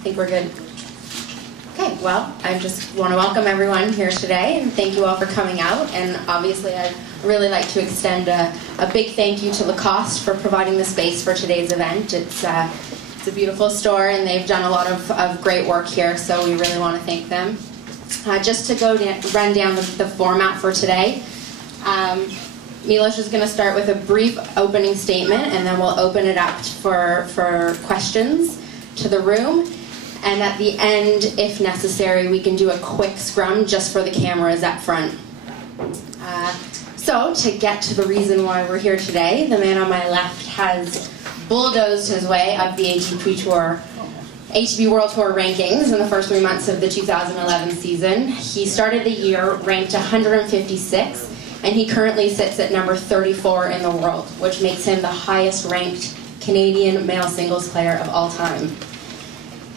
think we're good. Okay, well, I just want to welcome everyone here today and thank you all for coming out. And obviously, I'd really like to extend a big thank you to Lacoste for providing the space for today's event. It's a beautiful store and they've done a lot of great work here, so we really want to thank them. Just to run down the format for today, Milos is going to start with a brief opening statement and then we'll open it up for questions to the room. And at the end, if necessary, we can do a quick scrum just for the cameras up front. So, to get to the reason why we're here today, the man on my left has bulldozed his way up the ATP World Tour rankings in the first 3 months of the 2011 season. He started the year ranked 156, and he currently sits at number 34 in the world, which makes him the highest ranked Canadian male singles player of all time.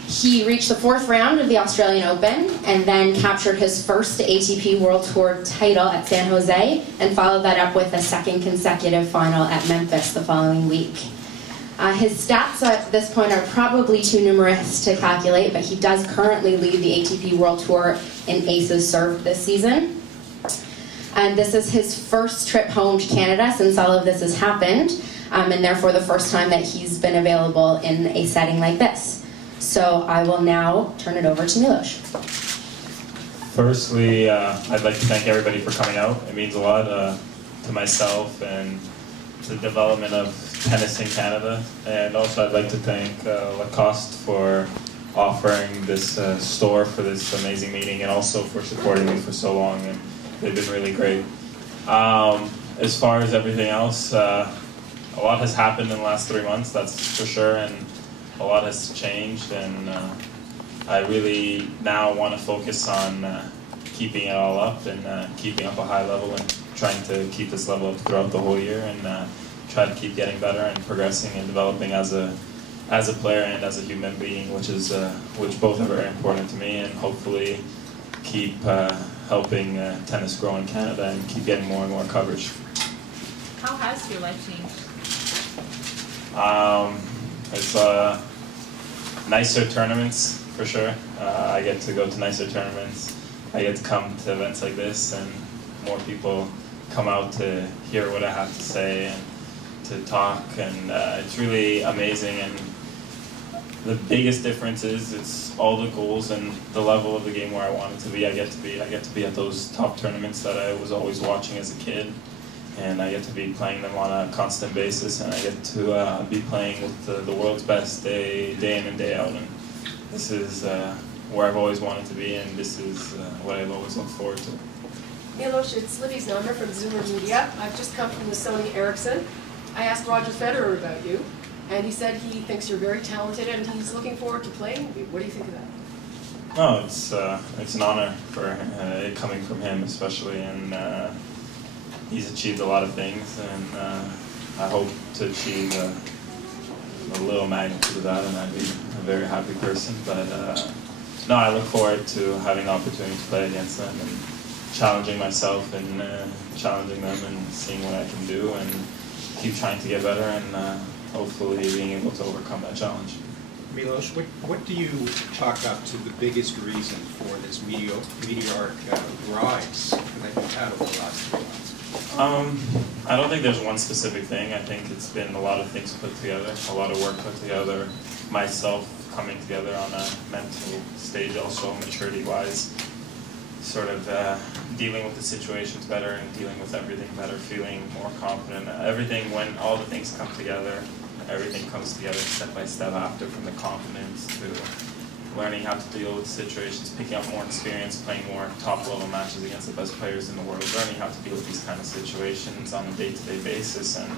He reached the 4th round of the Australian Open and then captured his first ATP World Tour title at San Jose and followed that up with a second consecutive final at Memphis the following week. His stats at this point are probably too numerous to calculate, but he does currently lead the ATP World Tour in aces served this season. And this is his first trip home to Canada since all of this has happened, and therefore the first time that he's been available in a setting like this. So I will now turn it over to Milos. Firstly, I'd like to thank everybody for coming out. It means a lot to myself and to the development of tennis in Canada. And also I'd like to thank Lacoste for offering this store for this amazing meeting and also for supporting me for so long. And they've been really great. As far as everything else, a lot has happened in the last 3 months, that's for sure. And a lot has changed, and I really now want to focus on keeping it all up and keeping up a high level and trying to keep this level up throughout the whole year and try to keep getting better and progressing and developing as a player and as a human being, which both are very important to me, and hopefully keep helping tennis grow in Canada and keep getting more and more coverage. How has your life changed? It's nicer tournaments, for sure. I get to go to nicer tournaments. I get to come to events like this, and more people come out to hear what I have to say and to talk, and it's really amazing. And the biggest difference is it's all the goals and the level of the game where I want it to be. I get to be at those top tournaments that I was always watching as a kid. And I get to be playing them on a constant basis, and I get to be playing with the world's best day in and day out. And this is where I've always wanted to be, and this is what I've always looked forward to. Milos, it's Libby's number from Zoomer Media. I've just come from the Sony Ericsson. I asked Roger Federer about you, and he said he thinks you're very talented, and he's looking forward to playing with you. What do you think of that? Oh, it's an honor for it coming from him, especially, and he's achieved a lot of things, and I hope to achieve a little magnitude of that, and I'd be a very happy person. But no, I look forward to having the opportunity to play against them and challenging myself and challenging them and seeing what I can do and keep trying to get better and hopefully being able to overcome that challenge. Milos, what do you chalk up to the biggest reason for this meteoric rise that you've had over the last 3 months? I don't think there's one specific thing. I think it's been a lot of things put together, a lot of work put together, myself coming together on a mental stage also, maturity-wise, sort of dealing with the situations better and dealing with everything better, feeling more confident. Everything, when all the things come together, everything comes together step by step after, from the confidence to learning how to deal with situations, picking up more experience, playing more top-level matches against the best players in the world, learning how to deal with these kind of situations on a day-to-day basis. And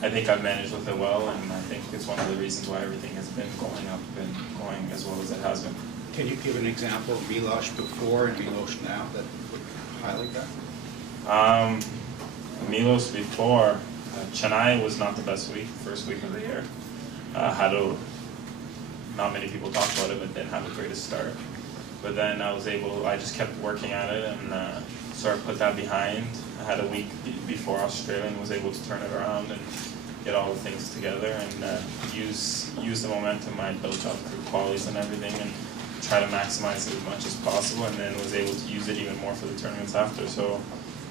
I think I've managed with it well, and I think it's one of the reasons why everything has been going up and going as well as it has been. Can you give an example of Milos before and Milos now that would highlight that? Milos before, Chennai was not the best week, first week of the year. Not many people talk about it, but didn't have the greatest start. But then I just kept working at it and sort of put that behind. I had a week before Australia and was able to turn it around and get all the things together and use the momentum I built up through qualies and everything, and try to maximize it as much as possible, and then was able to use it even more for the tournaments after. So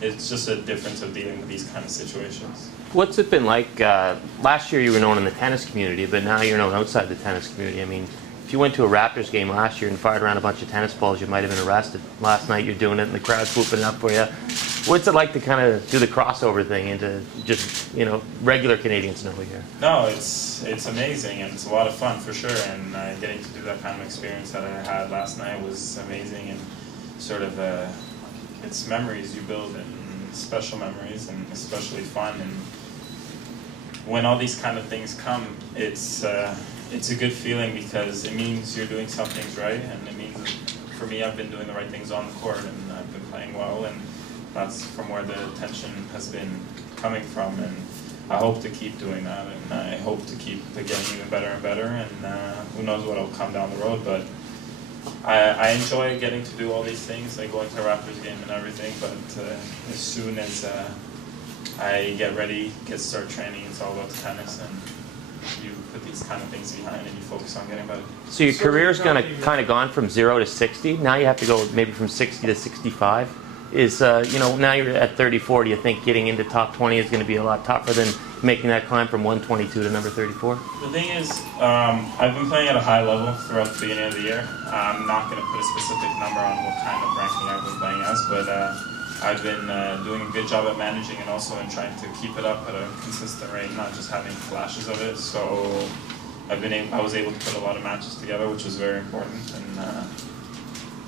it's just a difference of dealing with these kind of situations. What's it been like? Last year you were known in the tennis community, but now you're known outside the tennis community. I mean, if you went to a Raptors game last year and fired around a bunch of tennis balls, you might have been arrested. Last night you're doing it and the crowd's whooping up for you. What's it like to kind of do the crossover thing into just, you know, regular Canadians know here? No, it's amazing, and it's a lot of fun for sure, and getting to do that kind of experience that I had last night was amazing, and sort of it's memories you build, and special memories, and especially fun. And when all these kind of things come, it's a good feeling, because it means you're doing some things right, and it means that for me I've been doing the right things on the court, and I've been playing well, and that's from where the attention has been coming from, and I hope to keep doing that, and I hope to keep getting even better and better, and who knows what will come down the road, but I enjoy getting to do all these things, like going to a Raptors game and everything, but as soon as I get ready, start training, it's all about the tennis, and you put these kind of things behind and you focus on getting better. So your career's kind of gone from 0 to 60. Now you have to go maybe from 60 to 65. Is you know, now you're at 34. Do you think getting into top 20 is going to be a lot tougher than making that climb from 122 to number 34? The thing is, I've been playing at a high level throughout the beginning of the year. I'm not going to put a specific number on what kind of ranking I've been playing as, but I've been doing a good job at managing, and also in trying to keep it up at a consistent rate, not just having flashes of it. So I was able to put a lot of matches together, which was very important. And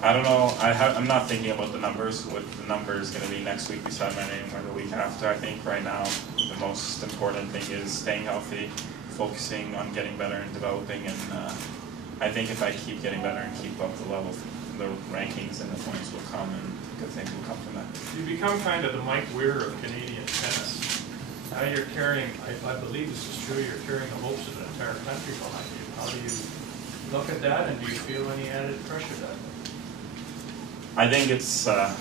I don't know. I'm not thinking about the numbers. What the number is going to be next week beside my name, or the week after. I think right now the most important thing is staying healthy, focusing on getting better and developing. And I think if I keep getting better and keep up the level, the rankings and the points will come, and good things will come from that. You become kind of the Mike Weir of Canadian tennis. Now you're carrying, I believe this is true, you're carrying the hopes of the entire country behind you. How do you look at that, and do you feel any added pressure that way? I think it's a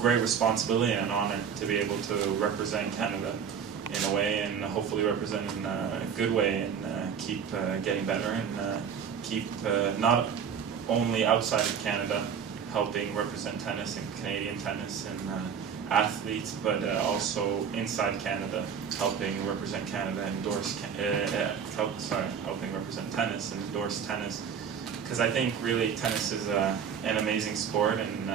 great responsibility and an honor to be able to represent Canada in a way, and hopefully represent in a good way, and keep getting better, and keep not only outside of Canada helping represent tennis and Canadian tennis and athletes, but also inside Canada helping represent Canada and helping represent tennis and endorse tennis. Because I think really tennis is an amazing sport, and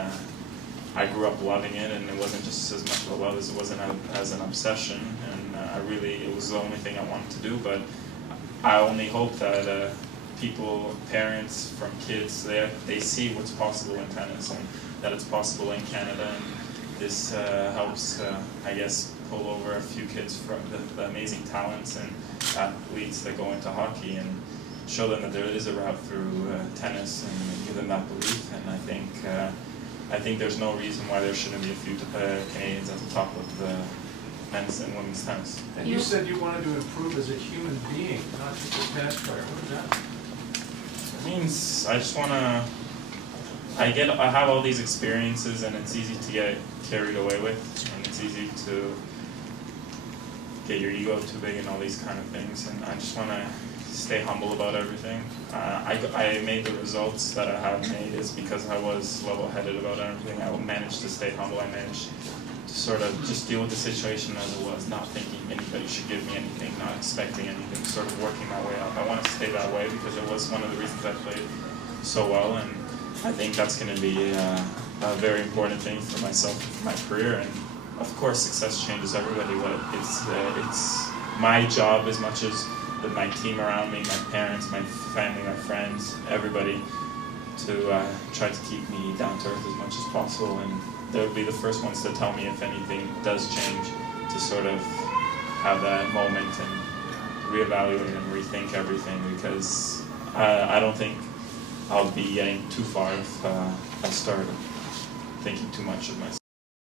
I grew up loving it, and it wasn't just as much of a love as it wasn't as an obsession, and it was the only thing I wanted to do. But I only hope that people, parents from kids, they see what's possible in tennis, and that it's possible in Canada, and this helps, I guess, pull over a few kids from the amazing talents and athletes that go into hockey, and show them that there is a route through tennis, and give them that belief. And I think there's no reason why there shouldn't be a few Canadians at the top of the men's and women's tennis. And you said you wanted to improve as a human being, not just a tennis player. What does that mean? It means I just want to. I have all these experiences, and it's easy to get carried away with, and it's easy to get your ego too big and all these kind of things. And I just want to stay humble about everything. I made the results that I have made is because I was level-headed about everything. I managed to stay humble. I managed to sort of just deal with the situation as it was, not thinking anybody should give me anything, not expecting anything, sort of working my way up. I want to stay that way because it was one of the reasons I played so well, and I think that's going to be a very important thing for myself and for my career. And of course, success changes everybody, but it's my job as much as my team around me, my parents, my family, my friends, everybody, to try to keep me down to earth as much as possible. And they'll be the first ones to tell me if anything does change, to sort of have that moment and reevaluate and rethink everything, because I don't think I'll be getting too far if I start thinking too much of myself.